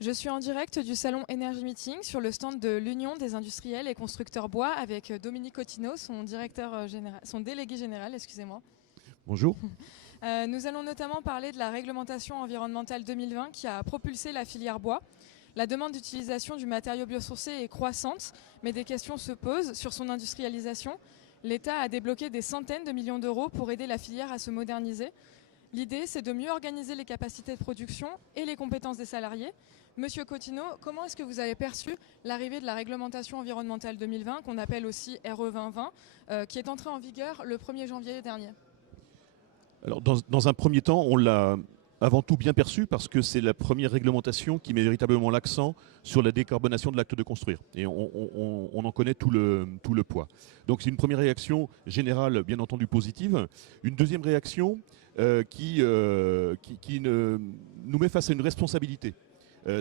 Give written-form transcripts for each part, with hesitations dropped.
Je suis en direct du salon Energy Meeting sur le stand de l'Union des industriels et constructeurs bois avec Dominique Cottineau, son directeur général, son délégué général, excusez-moi. Bonjour. Nous allons notamment parler de la réglementation environnementale 2020 qui a propulsé la filière bois. La demande d'utilisation du matériau biosourcé est croissante, mais des questions se posent sur son industrialisation. L'État a débloqué des centaines de millions d'euros pour aider la filière à se moderniser. L'idée, c'est de mieux organiser les capacités de production et les compétences des salariés. Monsieur Cottineau, comment est-ce que vous avez perçu l'arrivée de la réglementation environnementale 2020, qu'on appelle aussi RE 2020, qui est entrée en vigueur le 1er janvier dernier? Alors, dans un premier temps, on l'a avant tout bien perçu parce que c'est la première réglementation qui met véritablement l'accent sur la décarbonation de l'acte de construire. Et on en connaît tout le poids. Donc c'est une première réaction générale, bien entendu positive. Une deuxième réaction qui nous met face à une responsabilité.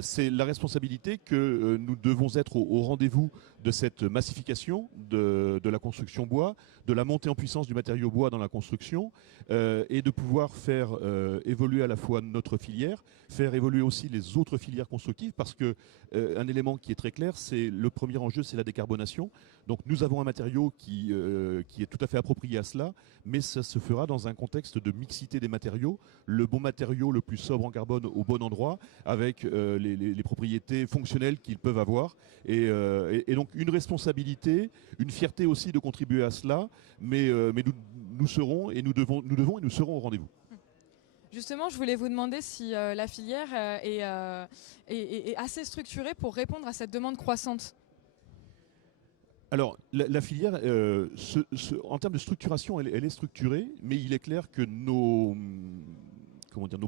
C'est la responsabilité que nous devons être au rendez-vous de cette massification de la construction bois, de la montée en puissance du matériau bois dans la construction, et de pouvoir faire évoluer à la fois notre filière, faire évoluer aussi les autres filières constructives, parce que un élément qui est très clair, c'est le premier enjeu, c'est la décarbonation. Donc nous avons un matériau qui est tout à fait approprié à cela, mais ça se fera dans un contexte de mixité des matériaux, le bon matériau le plus sobre en carbone au bon endroit, avec les propriétés fonctionnelles qu'ils peuvent avoir. Et donc une responsabilité, une fierté aussi de contribuer à cela, mais nous serons et nous devons et nous serons au rendez-vous. Justement, je voulais vous demander si la filière est assez structurée pour répondre à cette demande croissante. Alors, la filière, en termes de structuration, elle est structurée, mais il est clair que nos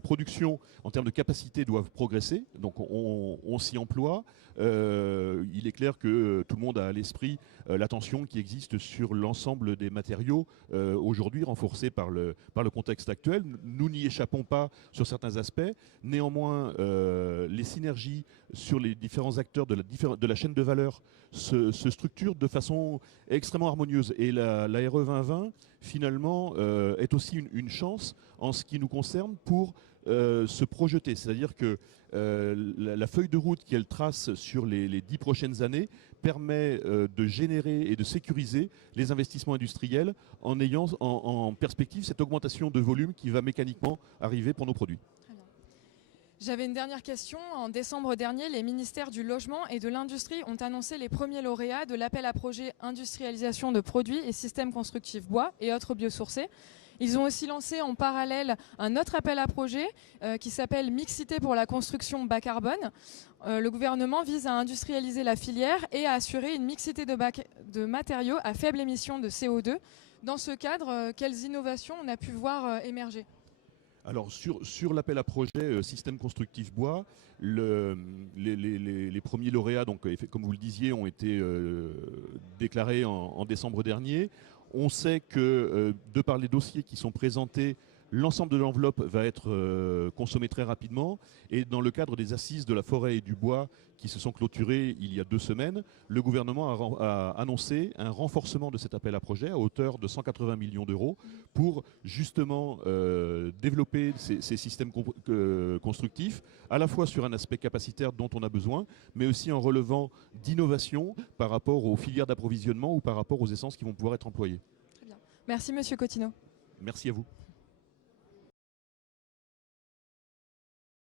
productions en termes de capacité doivent progresser, donc on s'y emploie. Il est clair que tout le monde a à l'esprit la tension qui existe sur l'ensemble des matériaux aujourd'hui, renforcée par le contexte actuel. Nous n'y échappons pas sur certains aspects. Néanmoins, les synergies sur les différents acteurs de la chaîne de valeur se structurent de façon extrêmement harmonieuse. Et la RE 2020, finalement, est aussi une chance en ce qui nous concerne pour se projeter. C'est-à-dire que la feuille de route qu'elle trace sur les 10 prochaines années permet de générer et de sécuriser les investissements industriels en ayant en perspective cette augmentation de volume qui va mécaniquement arriver pour nos produits. J'avais une dernière question. En décembre dernier, les ministères du Logement et de l'Industrie ont annoncé les premiers lauréats de l'appel à projet industrialisation de produits et systèmes constructifs bois et autres biosourcés. Ils ont aussi lancé en parallèle un autre appel à projet qui s'appelle Mixité pour la construction bas carbone. Le gouvernement vise à industrialiser la filière et à assurer une mixité de matériaux à faible émission de CO2. Dans ce cadre, quelles innovations on a pu voir émerger ? Alors sur l'appel à projet système constructif bois, les premiers lauréats, donc, comme vous le disiez, ont été déclarés en décembre dernier. On sait que de par les dossiers qui sont présentés, l'ensemble de l'enveloppe va être consommé très rapidement. Et dans le cadre des assises de la forêt et du bois qui se sont clôturées il y a 2 semaines, le gouvernement a annoncé un renforcement de cet appel à projet à hauteur de 180 millions d'euros pour justement développer ces systèmes constructifs, à la fois sur un aspect capacitaire dont on a besoin, mais aussi en relevant d'innovation par rapport aux filières d'approvisionnement ou par rapport aux essences qui vont pouvoir être employées. Très bien. Merci Monsieur Cottineau. Merci à vous.